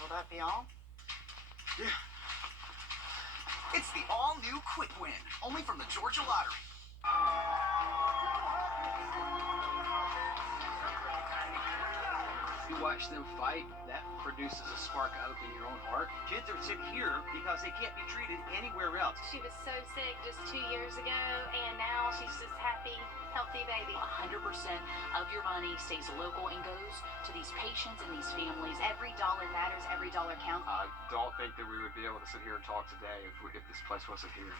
Will that be all? Yeah. It's the all-new Quick Win, only from the Georgia Lottery. You watch them fight, that produces a spark of hope in your own heart. Kids are sick here because they can't be treated anywhere else. She was so sick just 2 years ago, and now she's just happy, healthy baby. 100% of your money stays local and goes to these patients and these families. Every dollar matters, every dollar counts. I don't think that we would be able to sit here and talk today if this place wasn't here.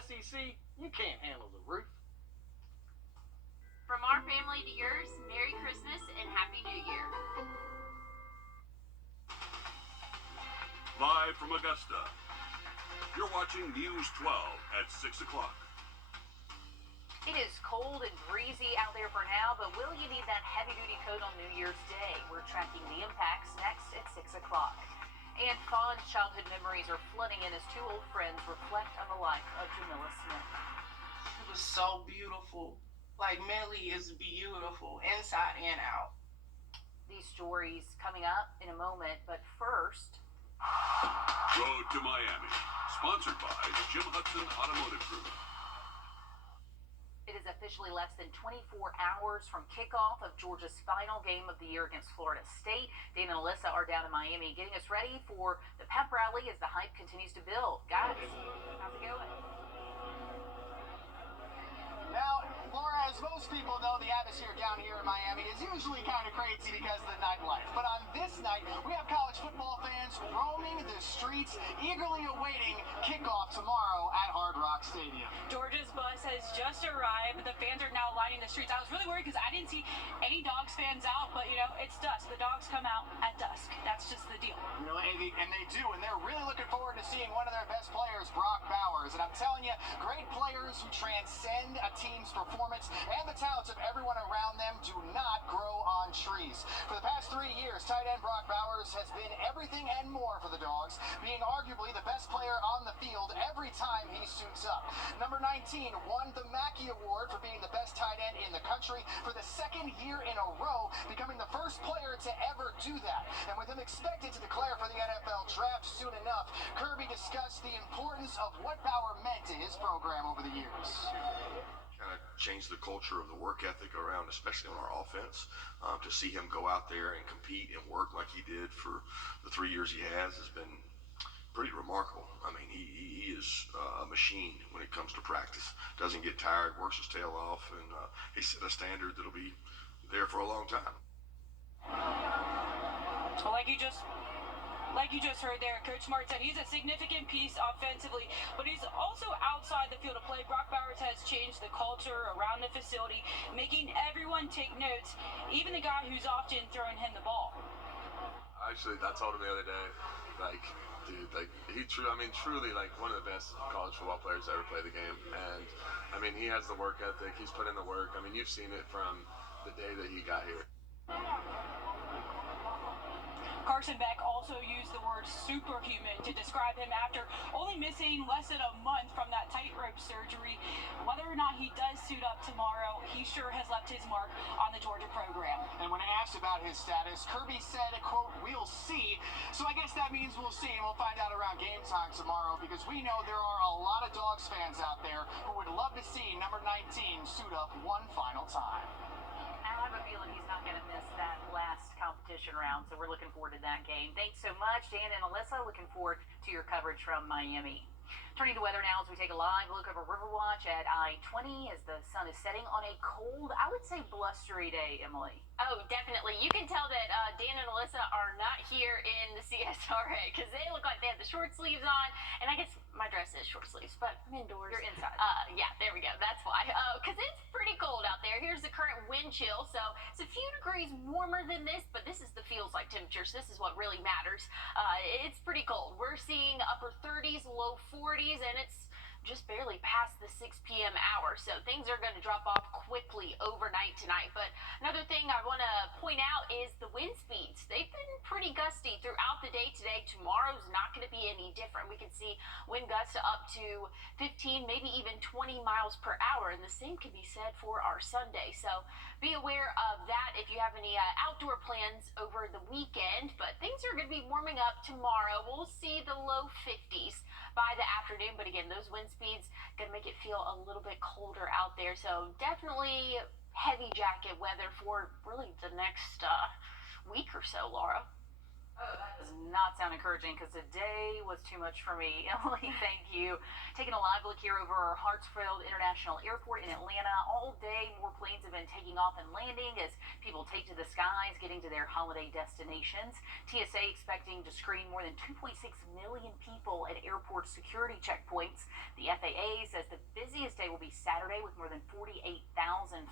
SEC, you can't handle the roof. From our family to yours, Merry Christmas and Happy New Year. Live from Augusta, you're watching News 12 at 6 o'clock. It is cold and breezy out there for now, but will you need that heavy-duty coat on New Year's Day? We're tracking the impacts next at 6 o'clock. And fond childhood memories are flooding in as two old friends reflect on the life of Jamila Smith. She was so beautiful. Like, Millie is beautiful, inside and out. These stories coming up in a moment, but first... Road to Miami, sponsored by Jim Hudson Automotive Group. It is officially less than 24 hours from kickoff of Georgia's final game of the year against Florida State. Dan and Alyssa are down in Miami getting us ready for the pep rally as the hype continues to build. Guys, how's it going? Now, Laura, as most people know, the atmosphere down here in Miami is usually kind of crazy because of the nightlife. But on this night, we have college football fans roaming the streets, eagerly awaiting kickoff tomorrow at Hard Rock Stadium. Georgia's bus has just arrived. The fans are now lining the streets. I was really worried because I didn't see any Dogs fans out, but, you know, it's dusk. The Dogs come out at dusk. That's just the deal. You know, and they do, and they're really looking forward to seeing one of their best players, Brock Bowers. And I'm telling you, great players who transcend a team's performance and the talents of everyone around them do not grow on trees. For the past 3 years, tight end Brock Bowers has been everything and more for the Dogs, being arguably the best player on the field every time he suits up. Number 19 won the Mackey Award for being the best tight end in the country for the second year in a row, becoming the first player to ever do that. And with him expected to declare for the NFL draft soon enough, Kirby discussed the importance of what Bauer meant to his program over the years. Kind of changed the culture of the work ethic around, especially on our offense. To see him go out there and compete and work like he did for the 3 years he has been pretty remarkable. I mean, he is a machine when it comes to practice. Doesn't get tired, works his tail off, and he set a standard that'll be there for a long time. Like you just heard there, Coach Smart said he's a significant piece offensively, but he's also outside the field of play. Brock Bowers has changed the culture around the facility, making everyone take notes, even the guy who's often throwing him the ball. Actually, I told him the other day, like, dude, like, truly, like, one of the best college football players to ever play the game. And, I mean, he has the work ethic. He's put in the work. I mean, you've seen it from the day that he got here. Carson Beck also used the word superhuman to describe him after only missing less than a month from that tightrope surgery. Whether or not he does suit up tomorrow, he sure has left his mark on the Georgia program. And when asked about his status, Kirby said, quote, "We'll see." So I guess that means we'll see, and we'll find out around game time tomorrow, because we know there are a lot of Dogs fans out there who would love to see number 19 suit up one final time. I have a feeling he's not going to miss that last competition round, so we're looking forward to that game. Thanks so much, Dan and Alyssa. Looking forward to your coverage from Miami. Turning to weather now as we take a live look over Riverwatch at I-20 as the sun is setting on a cold, I would say blustery day, Emily. Oh, definitely. You can tell that Dan and Alyssa are not here in the CSRA because they look like they have the short sleeves on, and I guess my dress is short sleeves, but I'm indoors. You're inside. Yeah, there we go. That's why. Because it's pretty cold out there. Here's the current wind chill, so it's a few degrees warmer than this, but this is the feels like temperature, so this is what really matters. It's pretty cold. We're seeing upper 30s, low 40s, and it's just barely past the 6 p.m. hour. So things are going to drop off quickly overnight tonight. But another thing I want to point out is the wind speeds. They've been pretty gusty throughout the day today. Tomorrow's not going to be any different. We can see wind gusts up to 15, maybe even 20 miles per hour. And the same can be said for our Sunday. So be aware of that if you have any outdoor plans over the weekend. But things are going to be warming up tomorrow. We'll see the low 50s by the afternoon. But again, those wind speeds going to make it feel a little bit colder out there. So definitely heavy jacket weather for really the next week or so, Laura. Oh, that does not sound encouraging because today was too much for me. Emily, thank you. Taking a live look here over Hartsfield International Airport in Atlanta. All day, more planes have been taking off and landing as people take to the skies, getting to their holiday destinations. TSA expecting to screen more than 2.6 million people at airport security checkpoints. The FAA says the busiest day will be Saturday with more than 48,000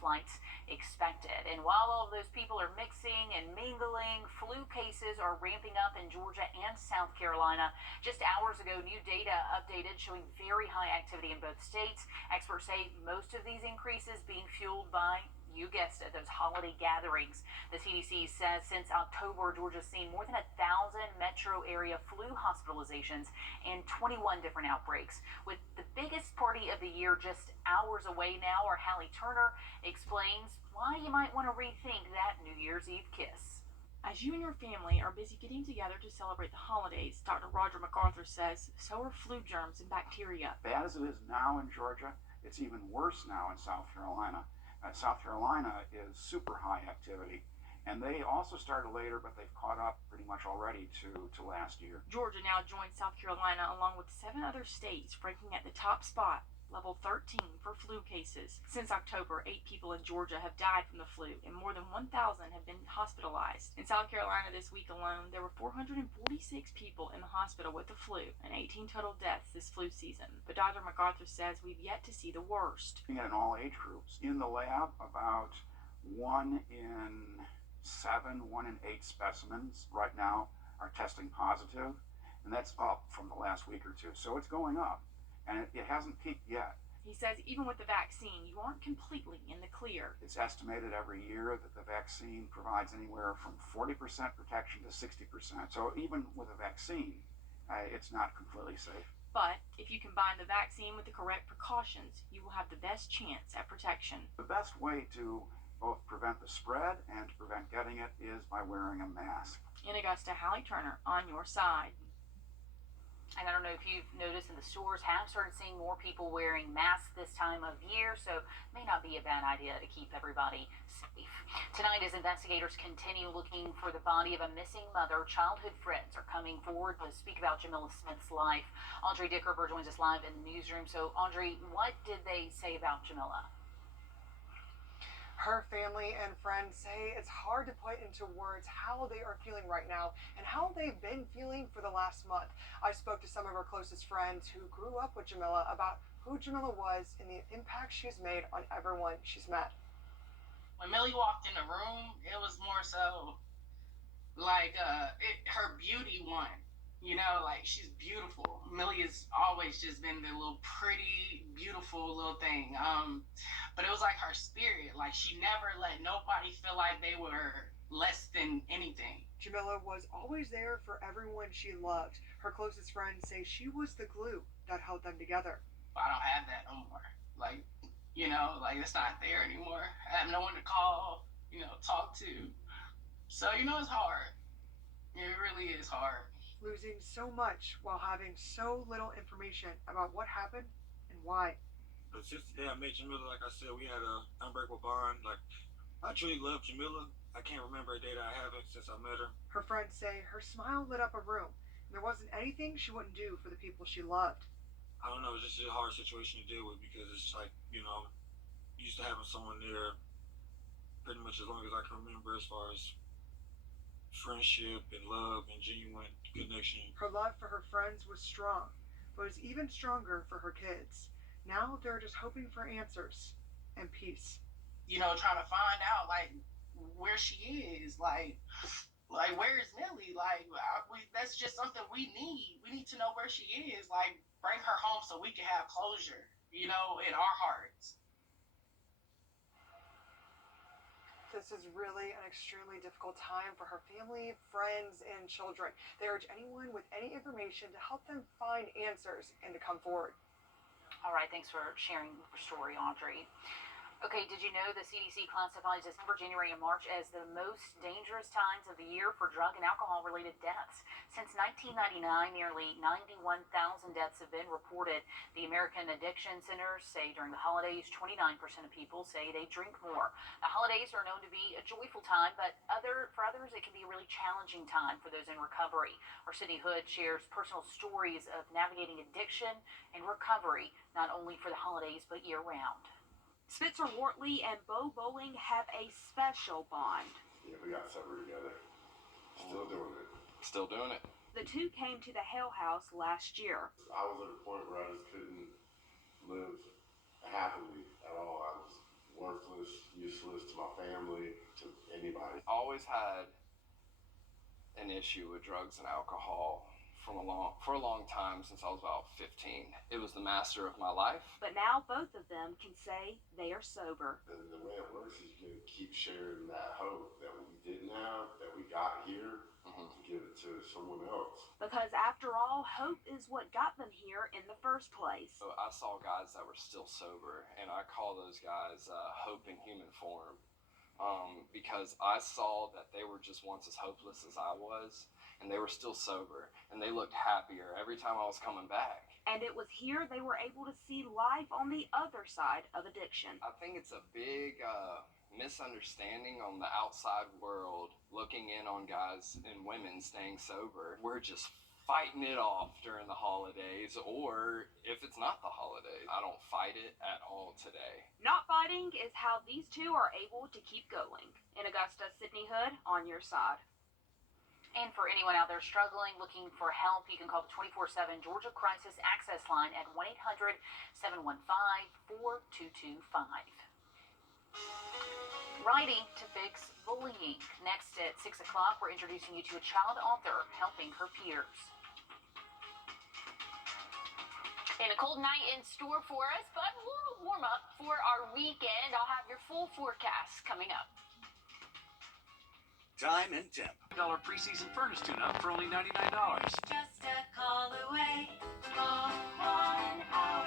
flights expected. And while all of those people are mixing and mingling, flu cases are ramping up in Georgia and South Carolina. Just hours ago, new data updated showing very high activity in both states. Experts say most of these increases being fueled by, you guessed it, those holiday gatherings. The CDC says since October, Georgia's seen more than 1,000 metro area flu hospitalizations and 21 different outbreaks. With the biggest party of the year just hours away now, our Hallie Turner explains why you might want to rethink that New Year's Eve kiss. As you and your family are busy getting together to celebrate the holidays, Dr. Roger MacArthur says, so are flu germs and bacteria. Bad as it is now in Georgia, it's even worse now in South Carolina. South Carolina is super high activity, and they also started later, but they've caught up pretty much already to last year. Georgia now joins South Carolina along with 7 other states, ranking at the top spot, level 13 for flu cases. Since October, 8 people in Georgia have died from the flu, and more than 1,000 have been hospitalized. In South Carolina this week alone, there were 446 people in the hospital with the flu, and 18 total deaths this flu season. But Dr. MacArthur says we've yet to see the worst. In all age groups. In the lab, about 1 in 7, 1 in 8 specimens right now are testing positive, and that's up from the last week or two. So it's going up. And it hasn't peaked yet. He says even with the vaccine, you aren't completely in the clear. It's estimated every year that the vaccine provides anywhere from 40% protection to 60%. So even with a vaccine, it's not completely safe. But if you combine the vaccine with the correct precautions, you will have the best chance at protection. The best way to both prevent the spread and to prevent getting it is by wearing a mask. In Augusta, Hallie Turner on your side. And I don't know if you've noticed in the stores, have started seeing more people wearing masks this time of year, so it may not be a bad idea to keep everybody safe. Tonight, as investigators continue looking for the body of a missing mother, childhood friends are coming forward to speak about Jamila Smith's life. Audrey Dickerber joins us live in the newsroom. So, Audrey, what did they say about Jamila? Her family and friends say it's hard to put into words how they are feeling right now and how they've been feeling for the last month. I spoke to some of her closest friends who grew up with Jamila about who Jamila was and the impact she's made on everyone she's met. When Millie walked in the room, it was more so like her beauty won. You know, like, she's beautiful. Millie has always just been the little pretty, beautiful little thing. But it was like her spirit. Like, she never let nobody feel like they were less than anything. Jamila was always there for everyone she loved. Her closest friends say she was the glue that held them together. I don't have that no more. Like, you know, like, it's not there anymore. I have no one to call, you know, talk to. So, you know, it's hard. It really is hard. Losing so much while having so little information about what happened and why. But since the day I met Jamila, like I said, we had an unbreakable bond. Like, I truly love Jamila. I can't remember a day that I haven't since I met her. Her friends say her smile lit up a room, and there wasn't anything she wouldn't do for the people she loved. I don't know, it's just a hard situation to deal with because it's like, you know, used to having someone there pretty much as long as I can remember as far as friendship and love and genuine connection. Her love for her friends was strong, but was even stronger for her kids. Now they're just hoping for answers and peace. You know, trying to find out, like, where she is. Like where is Millie? Like, that's just something we need. We need to know where she is. Like, bring her home so we can have closure, in our hearts. This is really an extremely difficult time for her family, friends, and children. They urge anyone with any information to help them find answers and to come forward. All right, thanks for sharing your story, Audrey. Okay, did you know the CDC classifies December, January, and March as the most dangerous times of the year for drug and alcohol-related deaths? Since 1999, nearly 91,000 deaths have been reported. The American Addiction Centers say during the holidays, 29% of people say they drink more. The holidays are known to be a joyful time, but for others, it can be a really challenging time for those in recovery. Our Sydney Hood shares personal stories of navigating addiction and recovery, not only for the holidays, but year-round. Spencer Wortley and Bo Bowling have a special bond. Yeah, we got sober together. Still doing it. Still doing it. The two came to the Hale House last year. I was at a point where I just couldn't live happily at all. I was worthless, useless to my family, to anybody. Always had an issue with drugs and alcohol for a long time, since I was about 15. It was the master of my life. But now both of them can say they are sober. And the way it works is you're going to keep sharing that hope that we didn't have, that we got here, to give it to someone else. Because after all, hope is what got them here in the first place. So I saw guys that were still sober, and I call those guys hope in human form. Because I saw that they were just once as hopeless as I was, and they were still sober, and they looked happier every time I was coming back. And it was here they were able to see life on the other side of addiction. I think it's a big misunderstanding on the outside world looking in on guys and women staying sober. We're just fighting it off during the holidays, or if it's not the holidays. I don't fight it at all today. Not fighting is how these two are able to keep going. In Augusta, Sydney Hood, on your side. And for anyone out there struggling, looking for help, you can call the 24/7 Georgia Crisis Access Line at 1-800-715-4225. Writing to fix bullying. Next at 6 o'clock, we're introducing you to a child author helping her peers. And a cold night in store for us, but a little warm up for our weekend. I'll have your full forecast coming up. Time and temp. $1 preseason furnace tune-up for only $99. Just a call away. Call 1 hour.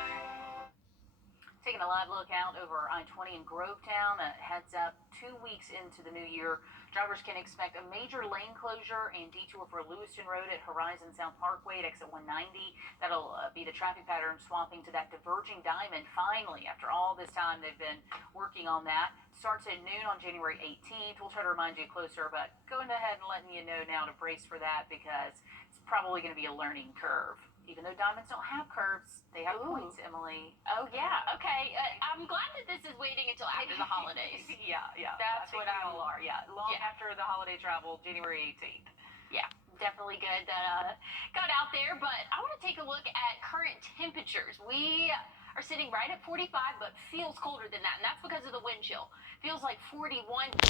Taking a live look out over I-20 in Grovetown. Heads up 2 weeks into the new year. Drivers can expect a major lane closure and detour for Lewiston Road at Horizon South Parkway at exit 190. That'll be the traffic pattern swapping to that diverging diamond. Finally, after all this time they've been working on that. Starts at noon on January 18th. We'll try to remind you closer, but going ahead and letting you know now to brace for that, because it's probably going to be a learning curve. Even though diamonds don't have curves, they have points, Emily. Oh, yeah. Okay. I'm glad that this is waiting until after the holidays. Yeah. That's what we all are. Yeah. Long after the holiday travel, January 18th. Yeah. Definitely good that got out there, but I want to take a look at current temperatures. We are sitting right at 45, but feels colder than that, and that's because of the wind chill. Feels like 41